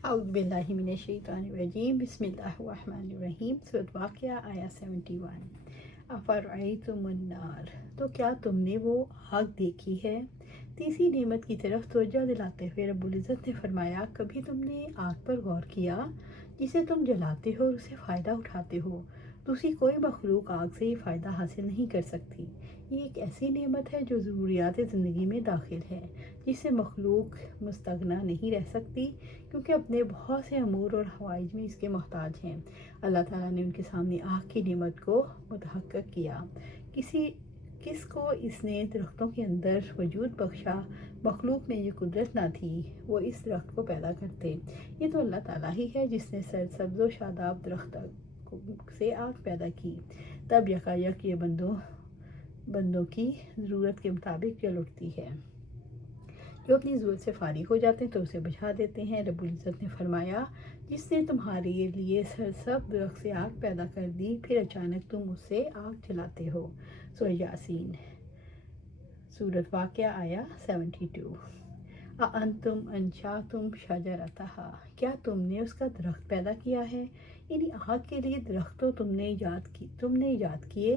औज़ुबिल्लाहिमिनश्शैतानिर्रजीम बिस्मिल्लाहिर्रहमानिर्रहीम। सूरत वाक़िया आया 71। अफ़रअयतुमुन्नार, तो क्या तुमने वो आग देखी है। तीसरी नेमत की तरफ तवज्जो दिलाते हुए रब्बुल इज़्ज़त ने फरमाया, कभी तुमने आग पर गौर किया जिसे तुम जलाते हो और उससे फ़ायदा उठाते हो। दूसरी कोई मखलूक आग से ये फ़ायदा हासिल नहीं कर सकती। ये एक ऐसी नेमत है जो ज़रूरियात ज़िंदगी में दाखिल है, जिससे मखलूक मुस्तगना नहीं रह सकती, क्योंकि अपने बहुत से अमूर और हवाइज में इसके मोहताज हैं। अल्लाह ताला ने उनके सामने आग की नेमत को मुतहक्कक किया। किसको इसने दरख्तों के अंदर वजूद बख्शा। मखलूक में ये कुदरत ना थी वो इस दरख्त को पैदा करते। ये तो अल्लाह ताला ही है जिसने सरसब्ज़ व शादाब दरख्त से आग पैदा की। तब यकायक ये बंदों की ज़रूरत के मुताबिक जल उठती है। जो अपनी ज़रूरत से फारिग हो जाते हैं तो उसे बुझा देते हैं। रब्बुल इज़्ज़त ने फरमाया, जिसने तुम्हारे लिए सरसब्ज़ दरख्त से आग पैदा कर दी, फिर अचानक तुम उससे आग जलाते हो। सूरह यासीन। सूरत वाक़िया आया 72। अअंतुम अंशातुम शजरतहा, क्या तुमने उसका दरख्त पैदा किया है। यानी आग के लिए दरख्त तो तुमने ईजाद किए।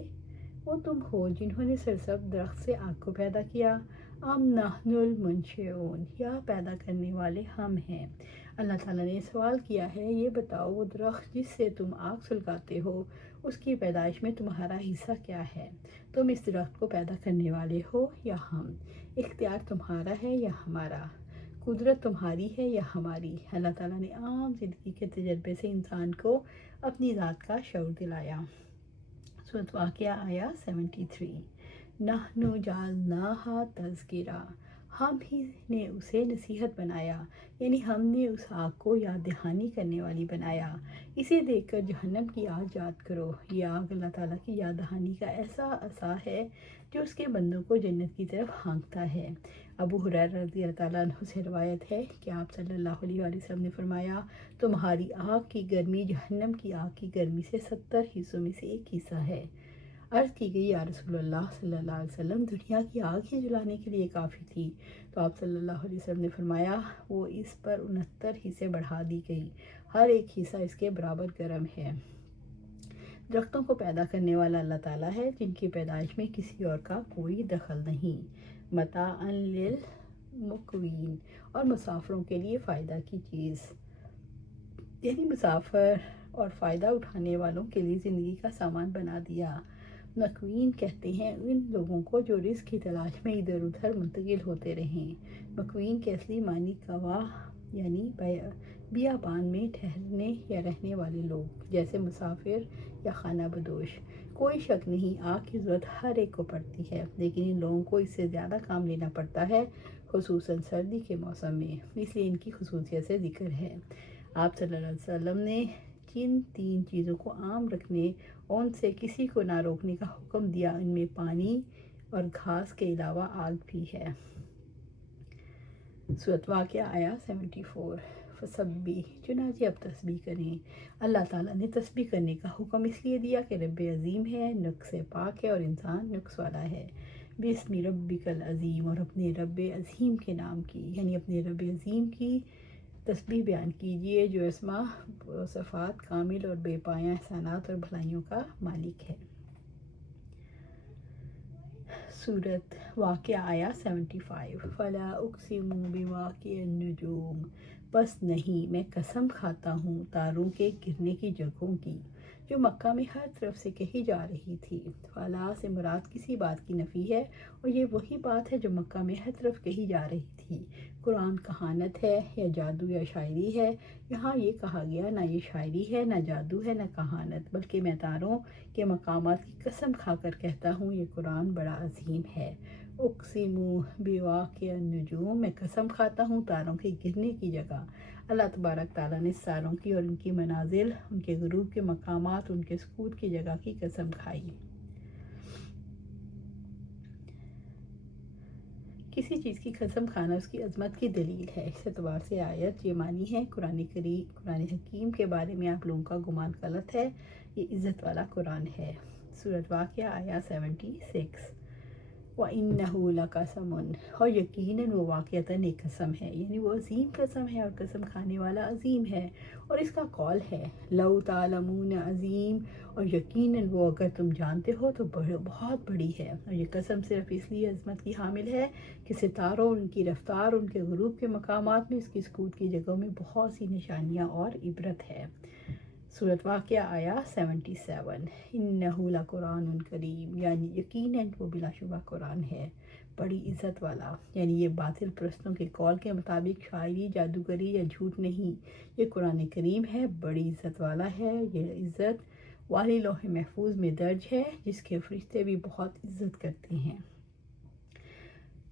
वो तुम हो जिन्होंने सरसब्ज़ दरख्त से आग को पैदा किया। अम नहनुल मुनशिऊन, या पैदा करने वाले हम हैं। अल्लाह ताला ने सवाल किया है, ये बताओ वो दरख्त जिससे तुम आग सुलगाते हो, उसकी पैदाइश में तुम्हारा हिस्सा क्या है। तुम इस दरख्त को पैदा करने वाले हो या हम। इख्तियार तुम्हारा है या हमारा। कुदरत तुम्हारी है या हमारी। अल्लाह ताला ने आम ज़िंदगी के तजर्बे से इंसान को अपनी ज़ात का शऊर दिलाया। सूरत वाक़िया आया 73। नहनु जालनाहा तज़किरा, हम ही ने उसे नसीहत बनाया। यानी हमने उस आग को याद दहानी करने वाली बनाया। इसे देखकर जहन्नम की आग याद करो। ये आग अल्लाह ताला की याद दहानी का ऐसा असा है जो उसके बंदों को जन्नत की तरफ हाँकता है। अबू हुरैरा रज़ियल्लाहु ताला अन्हु से रवायत है कि आप सल्लल्लाहु अलैहि वसल्लम ने फरमाया, तुम्हारी आग की गर्मी जहन्नम की आग की गर्मी से 70 हिस्सों में से एक हिस्सा है। अर्ज़ की गई, या रसूलल्लाह सल्लल्लाहु अलैहि वसल्लम, दुनिया की आग ही जलाने के लिए काफ़ी थी। तो आप सल्लल्लाहु अलैहि वसल्लम ने फरमाया, वो इस पर 69 हिस्से बढ़ा दी गई, हर एक हिस्सा इसके बराबर गर्म है। दरख्तों को पैदा करने वाला अल्लाह ताला है, जिनकी पैदाइश में किसी और का कोई दखल नहीं। मताअन लिल मुक़वीन, और मुसाफिरों के लिए फ़ायदा की चीज़। यानी मुसाफिर और फ़ायदा उठाने वालों के लिए ज़िंदगी का सामान बना दिया। मकवीन कहते हैं उन लोगों को जो रिज़्क़ की तलाश में इधर उधर मुंतकिल होते रहें। मकवीन के असली मानी गवाह यानी बियाबान में ठहरने या रहने वाले लोग, जैसे मुसाफिर या खाना बदोश। कोई शक नहीं, आग की ज़रूरत हर एक को पड़ती है, लेकिन इन लोगों को इससे ज़्यादा काम लेना पड़ता है, खुसूसन सर्दी के मौसम में। इसलिए इनकी खुसूसियत से ज़िक्र है। आप सल्लल्लाहु अलैहि वसल्लम ने जिन 3 चीज़ों को आम रखने और उनसे किसी को ना रोकने का हुक्म दिया, इनमें पानी और घास के अलावा आग भी है। सूरत वाक़िया आया 74। फसब्बी, चुनांचे अब तस्बीह करें। अल्लाह ताला ने तस्बीह करने का हुक्म इसलिए दिया कि रब अज़ीम है, नुक्स से पाक है और इंसान नुक्स वाला है। बिस्मि रब्बिकल अज़ीम, और अपने रब अज़ीम के नाम की, यानी अपने रब अज़ीम की तस्बीह बयान कीजिए, जो अस्मा व सिफ़ात कामिल और बेपाया एहसानात और भलाइयों का मालिक है। सूरत वाक़िया आया 75। फ़ला उक़सिमु बिवाक़िअन नुजूम, बस नहीं, मैं कसम खाता हूँ तारों के गिरने की जगहों की, जो मक्का में हर तरफ से कही जा रही थी। फ़ला से मुराद किसी बात की नफ़ी है, और ये वही बात है जो मक्का में हर तरफ कही जा रही थी। कुरान कहानत है या जादू या शायरी है। यहाँ ये कहा गया, ना ये शायरी है, ना जादू है, ना कहानत, बल्कि मैं तारों के मकामात की कसम खाकर कहता हूँ, ये कुरान बड़ा अजीम है। उक़सिमु बिवाक़िअन नुजूम, मैं कसम खाता हूँ तारों के गिरने की जगह। अल्लाह तबारक ताला ने तारों की और उनकी मनाजिल, उनके गुरूब के मकामात, उनके सुकूत की जगह की कसम खाई। किसी चीज़ की कसम खाना उसकी अज़मत की दलील है। इस एतबार से आयत ये मानी है, कुरान हकीम के बारे में आप लोगों का गुमान गलत है, ये इज़्ज़त वाला कुरान है। सूरत वाक़िया आया 76। وَإِنَّهُ لَقَسَمٌ، اور یقیناً وہ واقعتاً ایک قسم ہے، یعنی وہ عظیم قسم ہے اور قسم کھانے والا عظیم ہے۔ اور اس کا قول ہے لَوْ تَعْلَمُونَ عظیم، اور یقیناً وہ اگر تم جانتے ہو تو بہت بڑی ہے۔ اور یہ قسم صرف اس لیے عظمت کی حامل ہے کہ ستاروں، ان کی رفتار، ان کے غروب کے مقامات میں اس کی سکوت کی جگہوں میں بہت سی نشانیاں اور عبرت ہے۔ سورۃ واقعہ آیا 77۔ انہ لقرآن کریم، یعنی یقیناً وہ بلا شبہ قرآن ہے بڑی عزت والا، یعنی یہ باطل پرستوں کے قول کے مطابق شاعری، جادوگری یا جھوٹ نہیں، یہ قرآن کریم ہے، بڑی عزت والا ہے۔ یہ عزت والی لوح محفوظ میں درج ہے جس کے فرشتے بھی بہت عزت کرتے ہیں۔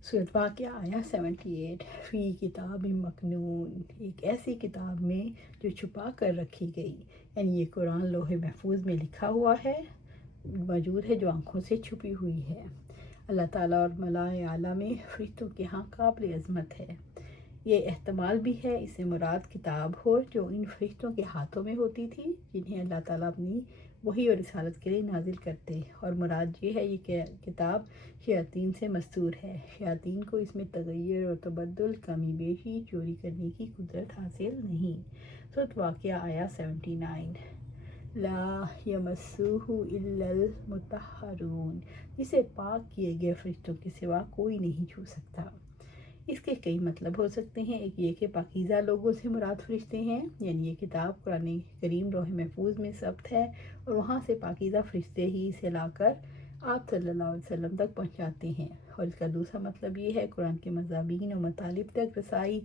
سورۃ واقعہ آیا 78۔ فی کتاب مکنون، ایک ایسی کتاب میں جو چھپا کر رکھی گئی، یعنی یہ قرآن لوح محفوظ میں لکھا ہوا ہے، موجود ہے، جو آنکھوں سے چھپی ہوئی ہے۔ اللہ تعالیٰ اور ملائے اعلیٰ میں فرشتوں کے ہاں قابل عظمت ہے۔ یہ احتمال بھی ہے اس سے مراد کتاب ہو جو ان فرشتوں کے ہاتھوں میں ہوتی تھی، جنہیں اللہ تعالیٰ اپنی وحی اور رسالت کے لیے نازل کرتے، اور مراد یہ ہے یہ کتاب شیاطین سے مستور ہے۔ شیاطین کو اس میں تغیر اور تبدل، کمی بیشی، چوری کرنے کی قدرت حاصل نہیں۔ سورۃ واقعہ آیا 79۔ لا یمسہ الا المطہرون، جسے پاک کیے گئے فرشتوں کے سوا کوئی نہیں چھو سکتا۔ اس کے کئی مطلب ہو سکتے ہیں۔ ایک یہ کہ پاکیزہ لوگوں سے مراد فرشتے ہیں، یعنی یہ کتاب قرآن کریم لوح محفوظ میں ثبت ہے اور وہاں سے پاکیزہ فرشتے ہی اسے لا کر آپ صلی اللہ علیہ وسلم تک پہنچاتے ہیں۔ اور اس کا دوسرا مطلب یہ ہے قرآن کے مضامین و مطالب تک رسائی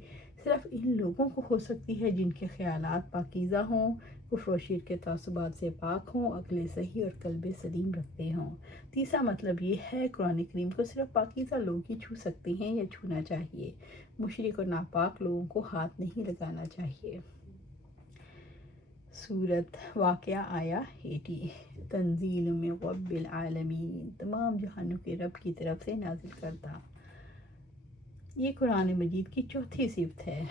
صرف ان لوگوں کو ہو سکتی ہے جن کے خیالات پاکیزہ ہوں، کفر و شرک کے تعصبات سے پاک ہوں، عقل صحیح اور قلب سلیم رکھتے ہوں۔ تیسرا مطلب یہ ہے قرآن کریم کو صرف پاکیزہ لوگ ہی چھو سکتے ہیں یا چھونا چاہیے، مشرک اور ناپاک لوگوں کو ہاتھ نہیں لگانا چاہیے۔ سورۃ واقعہ آیا 80۔ تنزیل من رب العالمین، تمام جہانوں کے رب کی طرف سے نازل کردہ۔ یہ قرآن مجید کی چوتھی صفت ہے،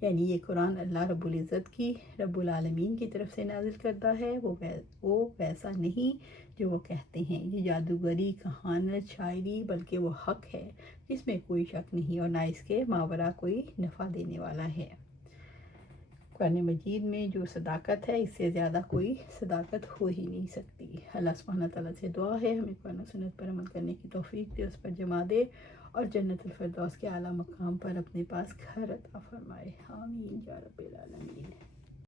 یعنی یہ قرآن اللہ رب العزت کی، رب العالمین کی طرف سے نازل کردہ ہے۔ وہ ویسا نہیں جو وہ کہتے ہیں، یہ جادوگری، کہانت، شاعری، بلکہ وہ حق ہے جس میں کوئی شک نہیں اور نہ اس کے ماوراء کوئی نفع دینے والا ہے۔ قرآن مجید میں جو صداقت ہے اس سے زیادہ کوئی صداقت ہو ہی نہیں سکتی۔ اللہ سبحانہ تعالیٰ سے دعا ہے ہمیں قرآن و سنت پر عمل کرنے کی توفیق دے، اس پر جمع دے اور جنت الفردوس کے اعلیٰ مقام پر اپنے پاس گھر عطا فرمائے۔ آمین یا رب العالمین۔